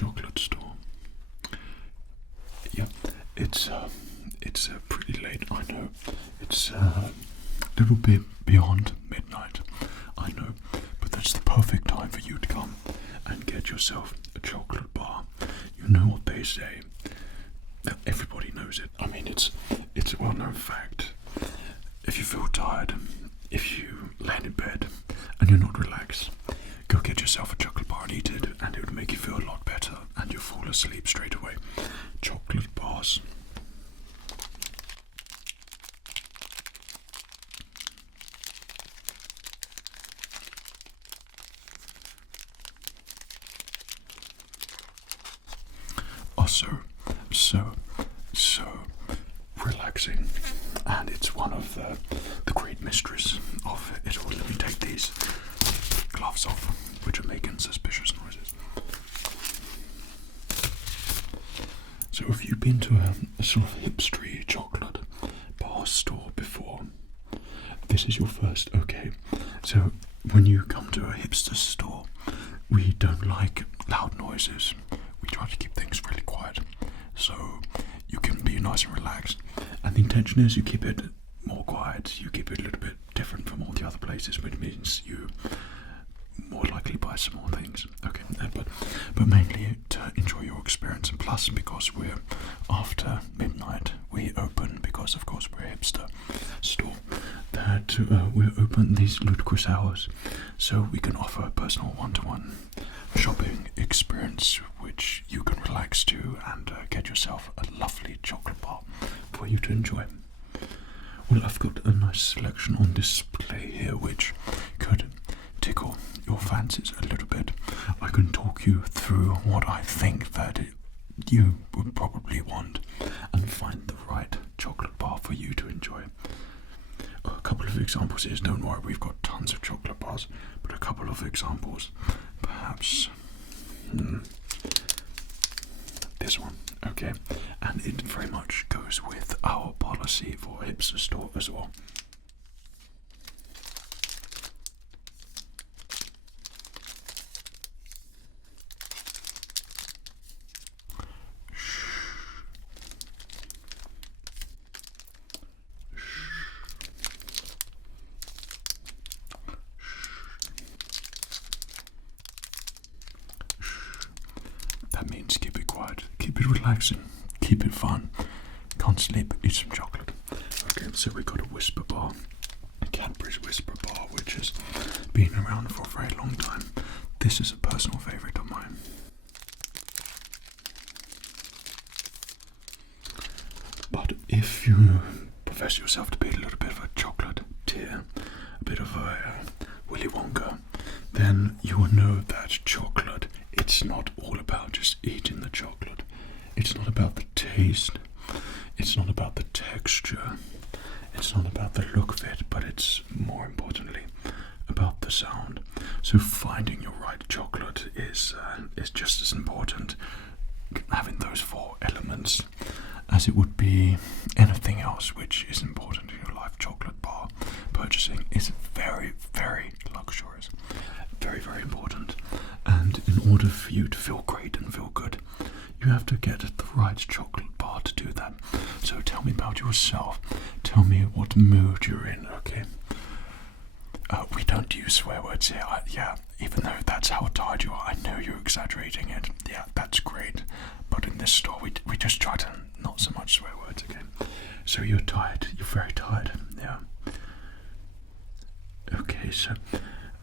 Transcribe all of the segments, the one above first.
chocolate store. Yeah, it's pretty late. I know. It's a little bit beyond midnight. I know, but that's the perfect time for you to come and get yourself a chocolate bar. You know what they say. Everybody knows it. I mean, it's a well-known fact. If you feel tired, if you lay in bed and you're not relaxed, go get yourself a chocolate bar and eat it, and it will make you feel a lot better, and you'll fall asleep straight away. Chocolate bars. Are so relaxing, and it's one of the great mysteries of it all. Let me take these gloves off, which are making suspicious noises. So have you been to a sort of hipstery chocolate bar store before? This is your first? Okay. So when you come to a hipster store, we don't like loud noises. We try to keep things really quiet, so you can be nice and relaxed. And the intention is you keep it more quiet, you keep it a little bit different from all the other places, which means you more likely buy some more things. Okay, but mainly to enjoy your experience, and plus because we're after midnight, we open, because of course we're a hipster store, that we're open these ludicrous hours, so we can offer a personal one-to-one shopping experience, which you can relax to and get yourself a lovely chocolate bar for you to enjoy. Well, I've got a nice selection on display here which could tickle your fancies a little bit. I can talk you through what I think that you would probably want and find the right chocolate bar for you to enjoy. A couple of examples is, don't worry, we've got tons of chocolate bars, but a couple of examples, perhaps this one, okay, and it very much goes with our policy for hipster store as well. That means keep it quiet, keep it relaxing, keep it fun. Can't sleep, eat some chocolate. Okay, so we got a whisper bar, a Cadbury's whisper bar, which has been around for a very long time. This is a personal favourite of mine. But if you profess yourself to be a little bit of a chocolate tear, a bit of a Willy Wonka, then you will know that chocolate, it's not all about just eating the chocolate. It's not about the taste. It's not about the texture. It's not about the look of it, but it's more importantly about the sound. So finding your right chocolate is just as important, having those four elements, as it would be anything else which is important in your life. Chocolate bar purchasing is very, very luxurious. Very, very important. And in order for you to feel great and feel good, you have to get the right chocolate bar to do that. So tell me about yourself. Tell me what mood you're in, okay? We don't use swear words here. Yeah, even though that's how tired you are, I know you're exaggerating it. Yeah, that's great. But in this store, we just try to not so much swear words, okay? So you're tired. You're very tired. Yeah. Okay, so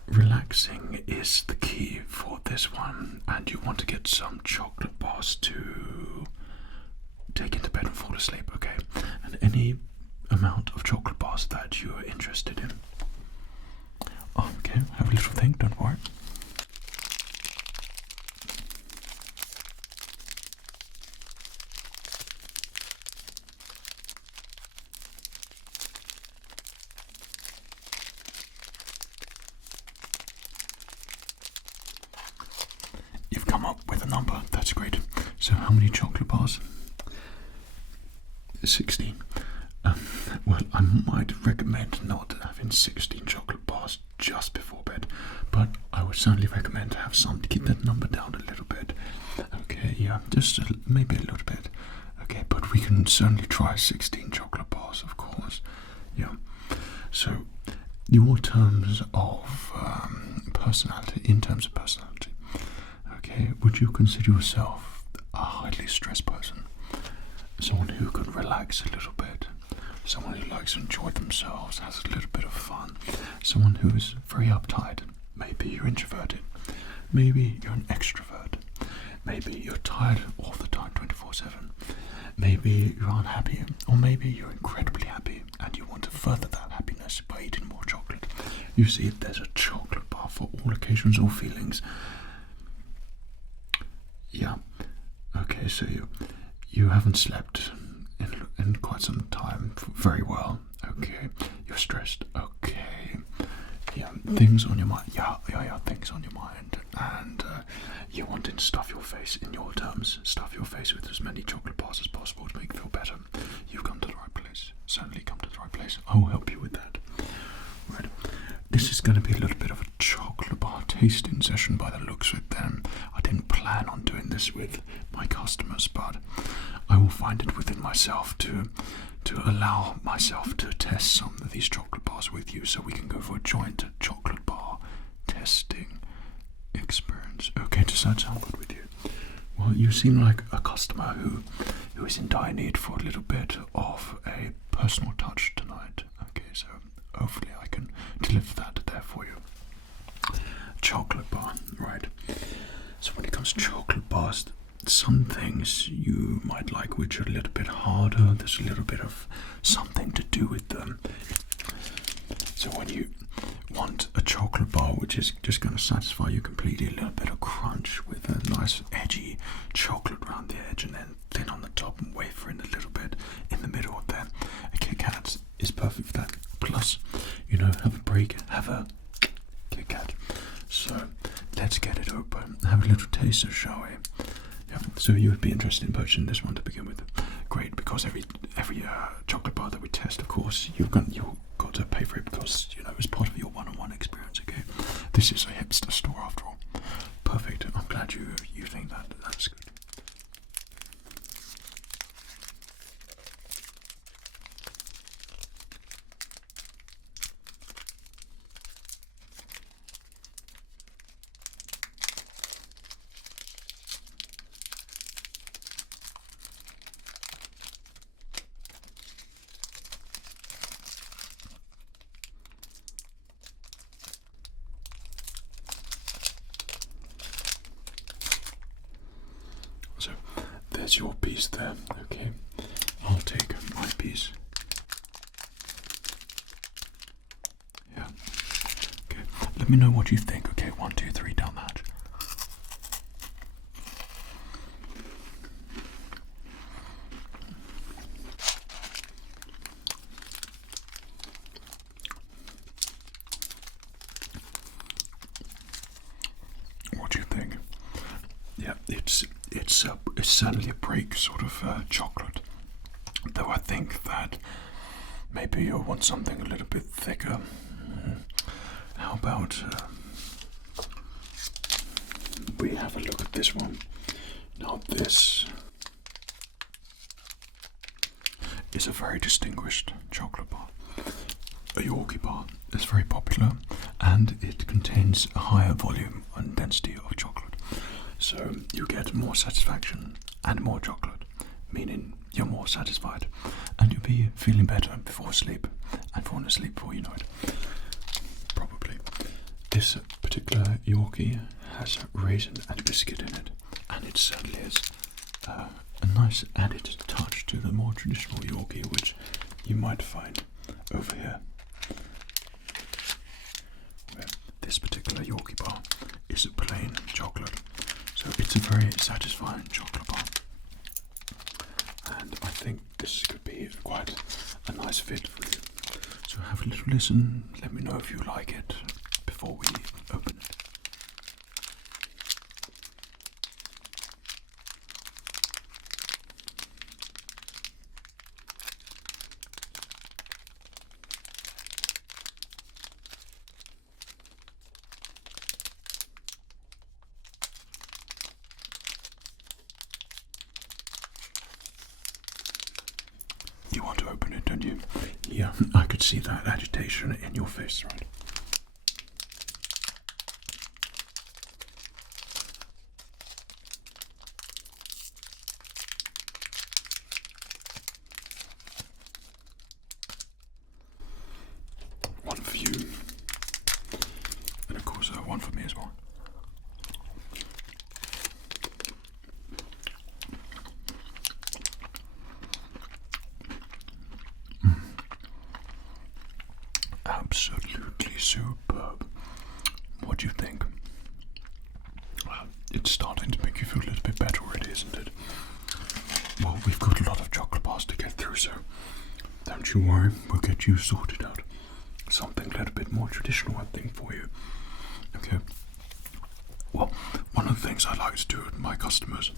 relaxing is the key for this one, and you want to get some chocolate bars to take into bed and fall asleep, okay? And any amount of chocolate bars that you are interested in. Okay, have a little think, don't worry. You've come up with a number, that's great. So how many chocolate bars? 16. Well, I might recommend not having 16 chocolate bars just before bed, but I would certainly recommend to have some to keep that number down a little bit. Okay, yeah, just maybe a little bit. Okay, but we can certainly try 16 chocolate bars, of course. Yeah. So, your terms of personality, in terms of personality, okay, would you consider yourself a highly stressed person? Someone who can relax a little bit? Someone who likes to enjoy themselves, has a little bit of fun? Someone who is very uptight? Maybe you're introverted. Maybe you're an extrovert. Maybe you're tired all the time, 24/7. Maybe you're unhappy, or maybe you're incredibly happy and you want to further that happiness by eating more chocolate. You see, there's a chocolate bar for all occasions or feelings. Yeah. Okay, so you haven't slept in quite some time very well. Okay. You're stressed. Okay. Yeah, things on your mind. Yeah, things on your mind. And you wanted to stuff your face, in your terms, stuff your face with as many chocolate bars as possible to make you feel better. You've come to the right place. Certainly come to the right place. I will help you with that. Right. This is going to be a little bit of a chocolate bar tasting session by the looks of it then. I didn't plan on doing this with my customers, but I will find it within myself to allow myself to test some of these chocolate bars with you, so we can go for a joint chocolate bar testing experience. Okay, does that sound good with you? Well, you seem like a customer who is in dire need for a little bit of a personal touch tonight. Okay, so hopefully I can deliver that there for you. Chocolate bar, right? So when it comes to chocolate bars, some things you might like which are a little bit harder. There's a little bit of something to do with them. So when you want a chocolate bar which is just going to satisfy you completely, a little bit of crunch with a nice edgy chocolate around the edge and then thin on the top and wafering a little bit in the middle of them, a Kit Kat is perfect for that. Plus, have a break, have a Kit Kat. So let's get it open, have a little taster, shall we? Yeah, so you would be interested in purchasing this one to begin with. Great, because every chocolate bar that we test, of course, you've got to pay for it because it's part of your one-on-one experience. Okay, this is a hipster store after all. Perfect. I'm glad you think that's good. So there's your piece there. Okay, I'll take my piece. Yeah. Okay. Let me know what you think. Okay, 1, 2, 3 down the hatch. What do you think? Yeah, it's certainly a break sort of chocolate. Though I think that maybe you'll want something a little bit thicker. How about we have a look at this one? Now this is a very distinguished chocolate bar. A Yorkie bar is very popular and it contains a higher volume and density of chocolate. So you get more satisfaction and more chocolate, meaning you're more satisfied and you'll be feeling better before sleep and falling asleep before you know it. Probably. This particular Yorkie has raisin and biscuit in it, and it certainly is a nice added touch to the more traditional Yorkie which you might find over here. Where this particular Yorkie bar is a plain chocolate. So it's a very satisfying chocolate bar. And I think this could be quite a nice fit for you. So have a little listen, let me know if you like it before we open it. Yeah, I could see that agitation in your face, right? One for you, and of course one for me as well. Absolutely superb. What do you think? Well, it's starting to make you feel a little bit better already, isn't it? Well, we've got a lot of chocolate bars to get through, so don't you worry, we'll get you sorted out. Something a little bit more traditional, I think, for you. Okay. Well, one of the things I like to do with my customers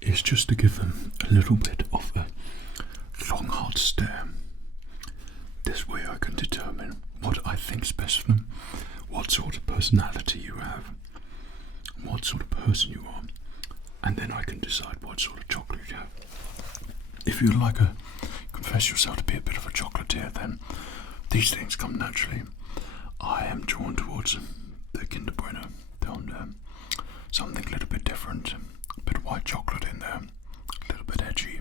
is just to give them a little bit of a long, hard stare. This way I can determine what I think's best for them, what sort of personality you have, what sort of person you are, and then I can decide what sort of chocolate you have. If you confess yourself to be a bit of a chocolatier, then these things come naturally. I am drawn towards the Kinder Bueno, something a little bit different, a bit of white chocolate in there, a little bit edgy.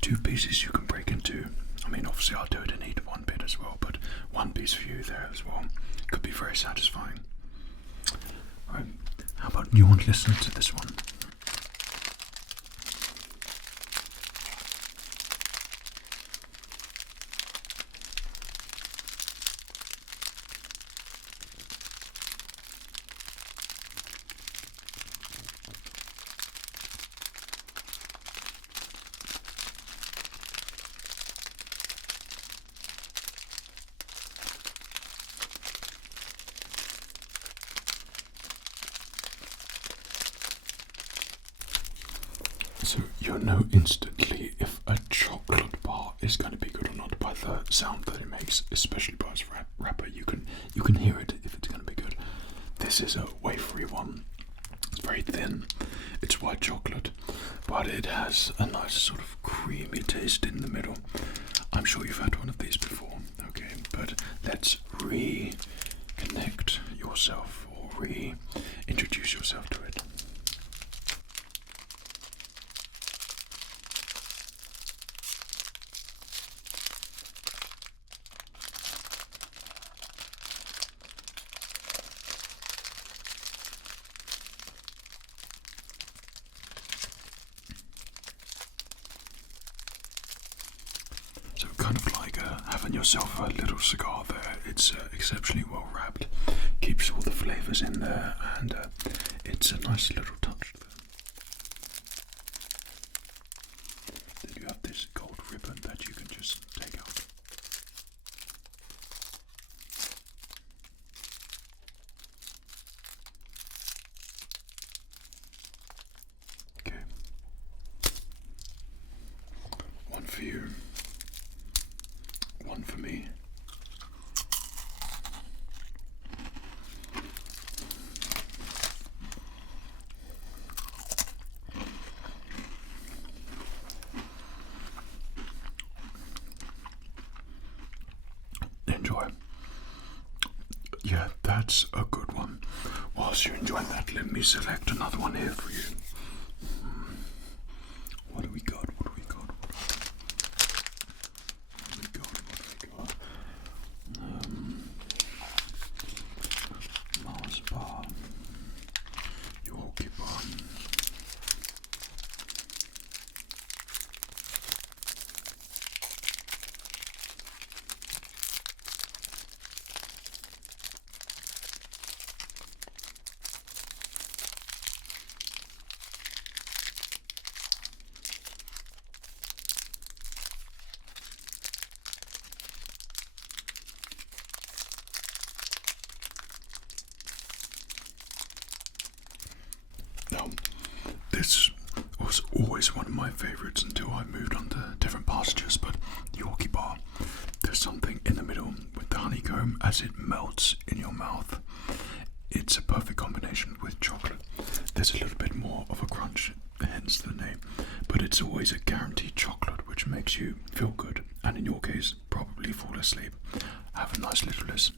2 pieces you can break into. I mean, obviously I'll do it and eat 1 bit as well, but 1 piece for you there as well could be very satisfying. Right, how about you want to listen to this one? So you'll know instantly if a chocolate bar is going to be good or not by the sound that it makes, especially by its wrapper. You can hear it if it's going to be good. This is a wafery one. It's very thin. It's white chocolate, but it has a nice sort of creamy taste in the middle. I'm sure you've had one of these before. Okay, but let's reconnect yourself or reintroduce yourself to it. So kind of like having yourself a little cigar there. It's exceptionally well wrapped, keeps all the flavours in there, and it's a nice little touch. Then you have this gold ribbon that you can just take out. Okay. One for you. One for me. Enjoy. Yeah, that's a good one. Whilst you enjoy that, let me select another one here for you. What do we got? What do we got? Mars bar, Yorkie bar. Now, this was always one of my favourites until I moved on to different pastures, but Yorkie bar, there's something in the middle with the honeycomb as it melts in your mouth. It's a perfect combination with chocolate. There's a little bit more of a crunch, hence the name, but it's always a guaranteed chocolate which makes you feel good, and in your case, quickly fall asleep. Have a nice little listen.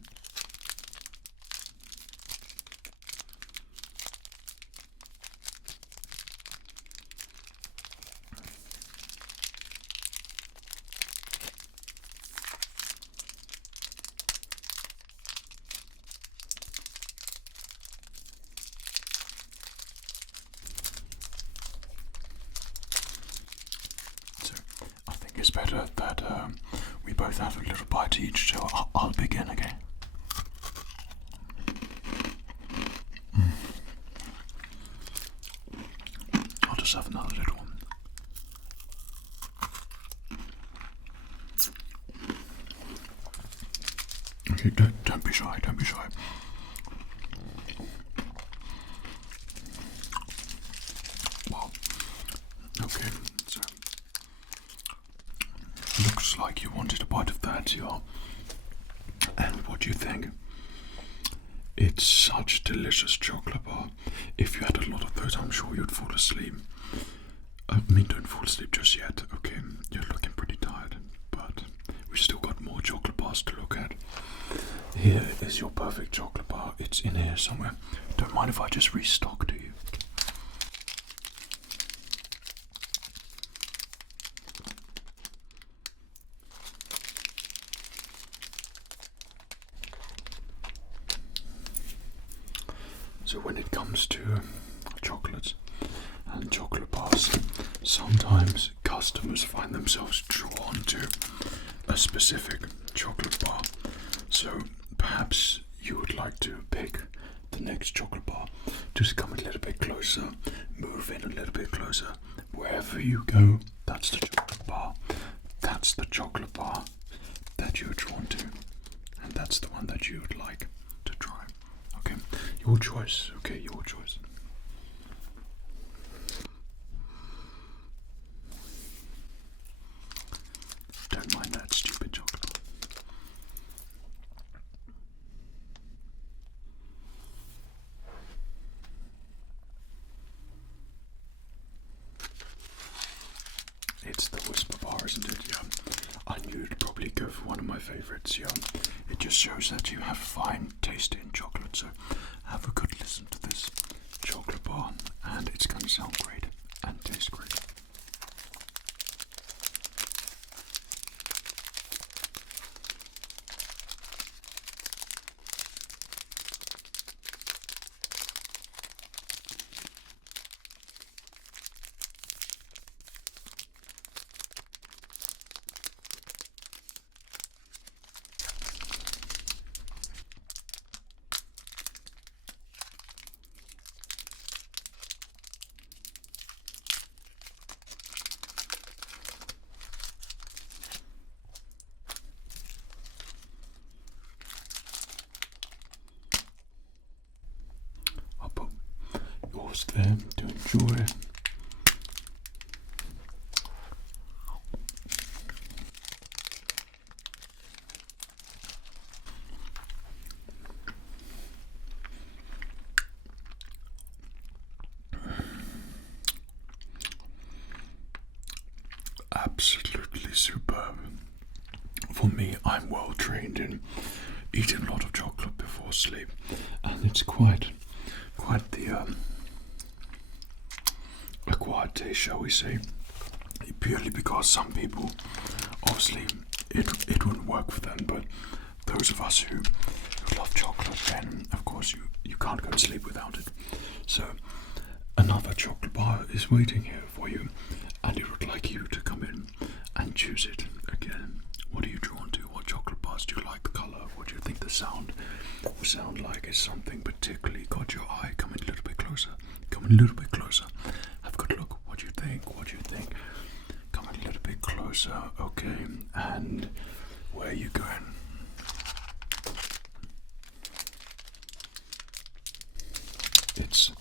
I think it's better that we both have a little bite each, so I'll begin again. I'll just have another little one. Okay, don't be shy, don't be shy. Well, okay, so looks like you wanted a bite of that, yeah. And what do you think? It's such a delicious chocolate bar. If you had a lot of those, I'm sure you'd fall asleep. I mean, don't fall asleep just yet, okay? You're looking pretty tired, but we've still got more chocolate bars to look at. Here is your perfect chocolate bar. It's in here somewhere. Don't mind if I just restock to you. So when it comes to chocolates and chocolate bars, sometimes customers find themselves drawn to a specific chocolate bar. So perhaps you would like to pick the next chocolate bar. Just come a little bit closer, move in a little bit closer. Wherever you go, that's the chocolate bar. That's the chocolate bar that you're drawn to. And that's the one that you would like to try. Okay, your choice. Okay, your choice. Don't mind that stupid chocolate. It's the Whisper bar, isn't it? Yeah. I knew you'd probably go for one of my favorites. Yeah. It just shows that you have fine taste in chocolate. So have a good listen to this chocolate bar, and it's going to sound great and taste great. There to enjoy. Absolutely superb. For me, I'm well trained in eating a lot of chocolate before sleep, and it's quite the acquired taste, shall we say, purely because some people, obviously, it wouldn't work for them, but those of us who love chocolate, then of course you can't go to sleep without it. So another chocolate bar is waiting here for you, and it would like you to come in and choose it again. What are you drawn to? What chocolate bars do you like? The colour? What do you think the sound will sound like? Is something particularly caught your eye? Come in a little bit closer. Come in a little bit closer. Have a good look. What do you think? What do you think? Come in a little bit closer. Okay. And where are you going? It's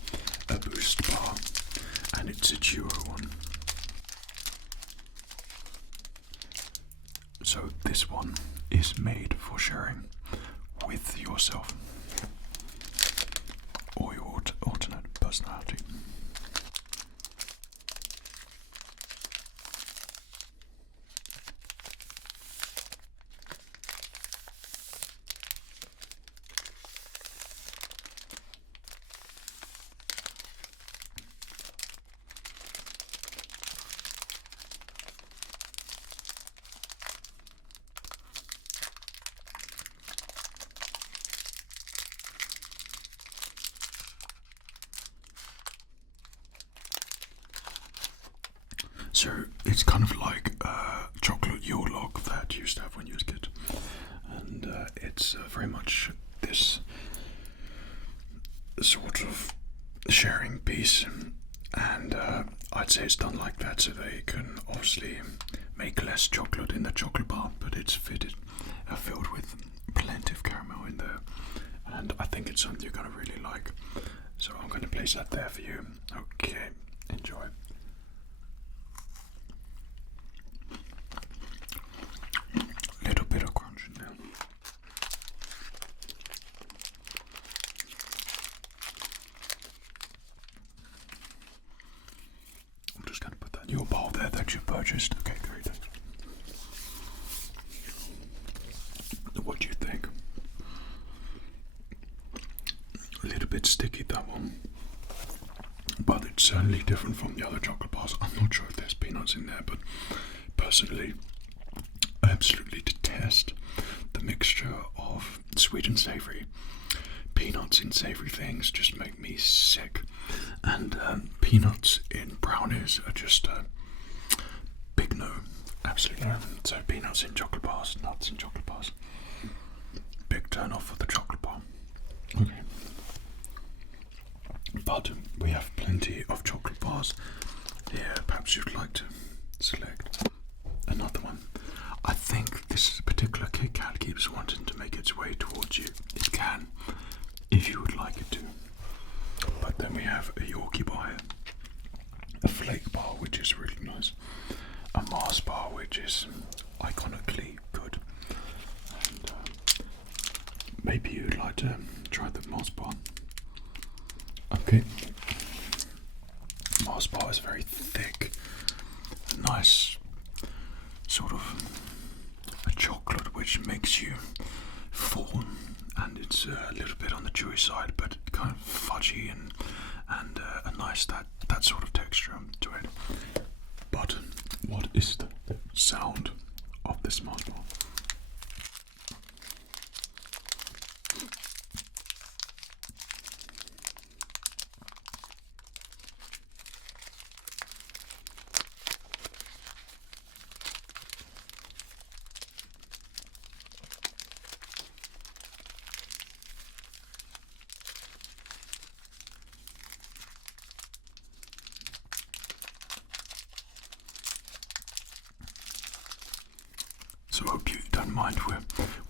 a boost bar, and it's a duo one. So this one is made for sharing with yourself or your alternate personality. So it's kind of like chocolate Yule log that you used to have when you was a kid, and it's very much this sort of sharing piece, and I'd say it's done like that so they can obviously make less chocolate in the chocolate bar, but it's filled with plenty of caramel in there, and I think it's something you're going to really like. So I'm going to place that there for you. Okay, enjoy. Little bit of crunch in there. I'm just going to put that in your bowl there that you purchased. Okay, great. What do you think? A little bit sticky, that one, but it's certainly different from the other chocolate bars. I'm not sure if there's peanuts in there, but personally I absolutely detest the mixture of sweet and savoury. Peanuts in savoury things just make me sick, and peanuts in brownies are just a big no. Absolutely no. So peanuts in chocolate bars, nuts in chocolate bars, big turn off for the chocolate bar. Okay. But we have plenty of chocolate bars here. Perhaps you'd like to select another one. I think this particular Kit Kat keeps wanting to make its way towards you. It can, if you would like it to. But then we have a Yorkie bar here, a Flake bar, which is really nice, a Mars bar, which is iconically good, and maybe you'd like to try the Mars bar. Okay, Mars bar is very thick, nice, sort of a chocolate which makes you full, and it's a little bit on the chewy side, but kind of fudgy and a nice that sort of texture to it. But what is the sound of this Mars bar? So I hope you don't mind.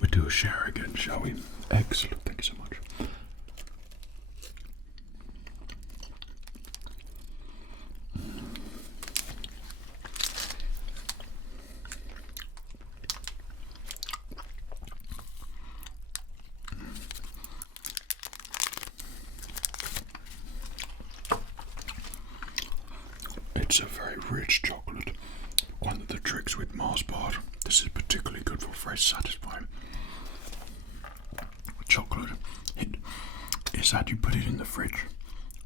We'll do a share again, shall we? Excellent, thank you so much. It's a very rich chocolate. One of the tricks with Mars bar, this is particularly good for fresh, satisfying chocolate, is that you put it in the fridge,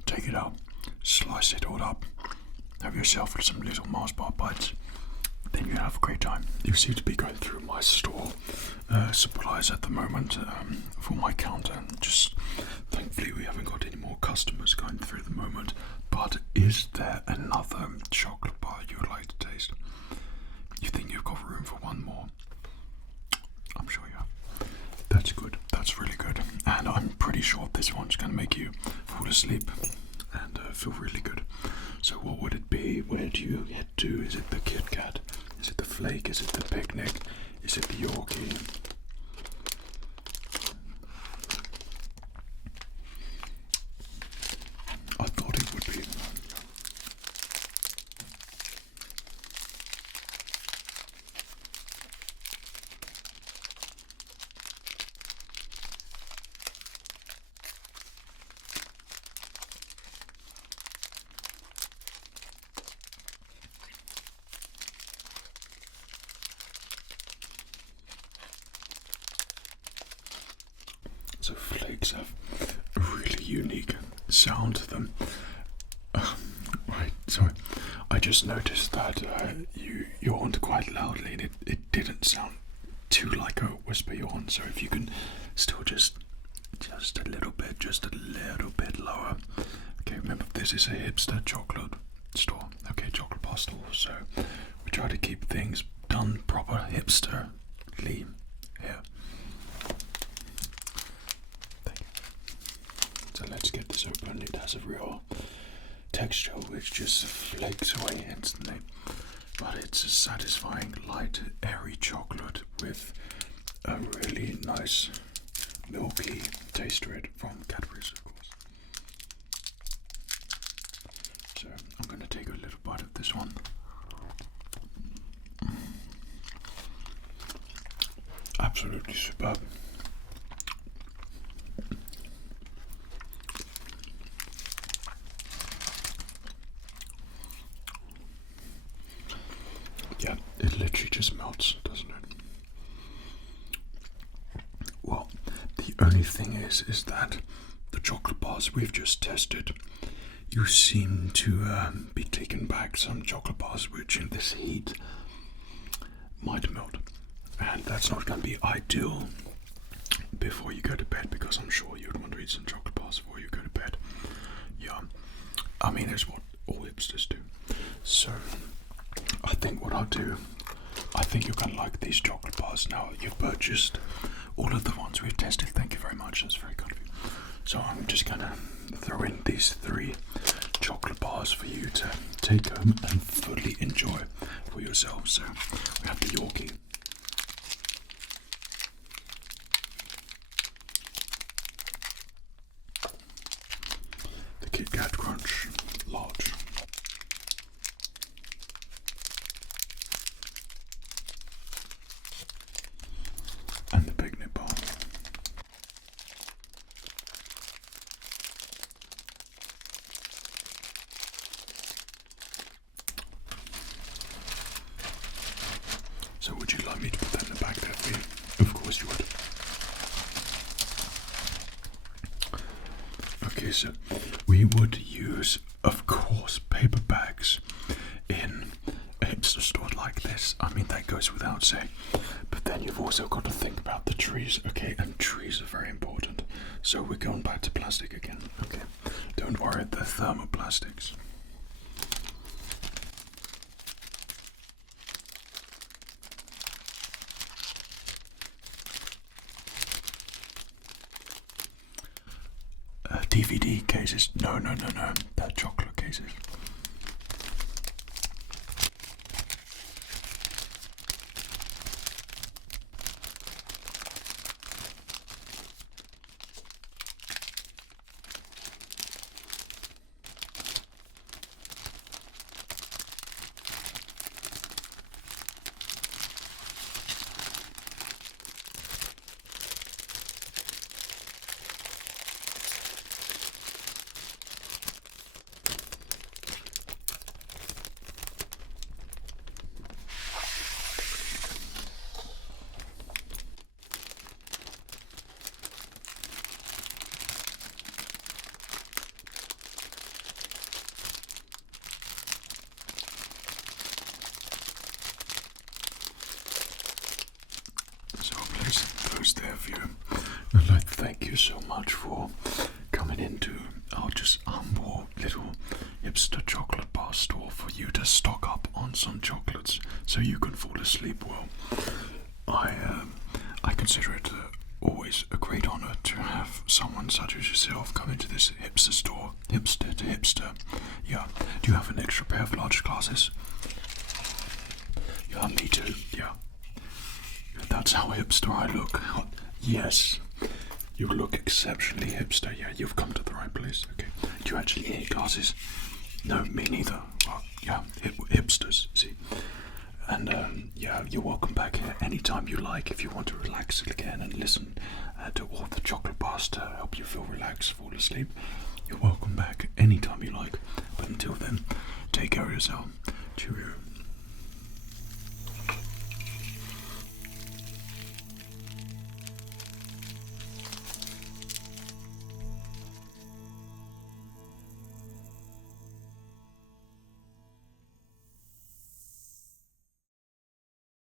take it out, slice it all up, have yourself some little Mars bar bites, then you have a great time. You seem to be going through my store supplies at the moment for my counter, and just thankfully we haven't got any more customers going through at the moment. But is there another chocolate bar you would like to taste? You think you've got room for one more? I'm sure you have. That's good. That's really good. And I'm pretty sure this one's going to make you fall asleep and feel really good. So what would it be? Where do you head to? Is it the Kit Kat? Is it the Flake? Is it the Picnic? Is it the Yorkie? I thought it would be. So Flakes have a really unique sound to them. Right, sorry. I just noticed that you yawned quite loudly, and it didn't sound too like a whisper yawn. So if you can still just a little bit lower. Okay, remember this is a hipster chocolate store. Okay, chocolate bar. bar store, so we try to keep things done proper hipsterly here. Thank you. So let's get this open. It has a real texture which just flakes away instantly, but it's a satisfying, light, airy chocolate with a really nice milky taste to it from Cadbury's, of course. So I'm going to take a little bite of this one. Absolutely superb. Yeah, it literally just melts, doesn't it? Well, the only thing is that the chocolate bars we've just tested, you seem to be taking back some chocolate bars which in this heat might melt. And that's not going to be ideal before you go to bed, because I'm sure you'd want to eat some chocolate bars before you go to bed. Yeah, I mean, it's what all hipsters do. So I think what I'll do, I think you're going to like these chocolate bars. Now, you've purchased all of the ones we've tested. Thank you very much. That's very kind of you. So I'm just going to throw in these 3 chocolate bars for you to take home and fully enjoy for yourself. So we have the Yorkie. The Kit Kat Crunch Large. And the picnic bar. So would you like me to put that in the back there for you? Of course you would. Okay, so we would use, of course, paper bags in a hipster store like this. I mean, that goes without saying. But then you've also got to think about the trees, okay? And trees are very important. So we're going back to plastic again, okay? Don't worry, they're thermoplastics. DVD cases. No. They're chocolate cases. Those there for you. I'd like to thank you so much for coming into our just humble little hipster chocolate bar store for you to stock up on some chocolates so you can fall asleep well. I consider it always a great honor to have someone such as yourself come into this hipster store. Hipster to hipster. Yeah. Do you have an extra pair of large glasses? Yeah, me too. Yeah. That's how hipster I look. Yes, you look exceptionally hipster. Yeah, you've come to the right place. Okay. Do you actually need glasses? No, me neither. Well, yeah, hipsters, see. And yeah, you're welcome back here anytime you like if you want to relax again and listen to all the chocolate bars to help you feel relaxed, fall asleep. You're welcome back anytime you like. But until then, take care of yourself. Cheerio.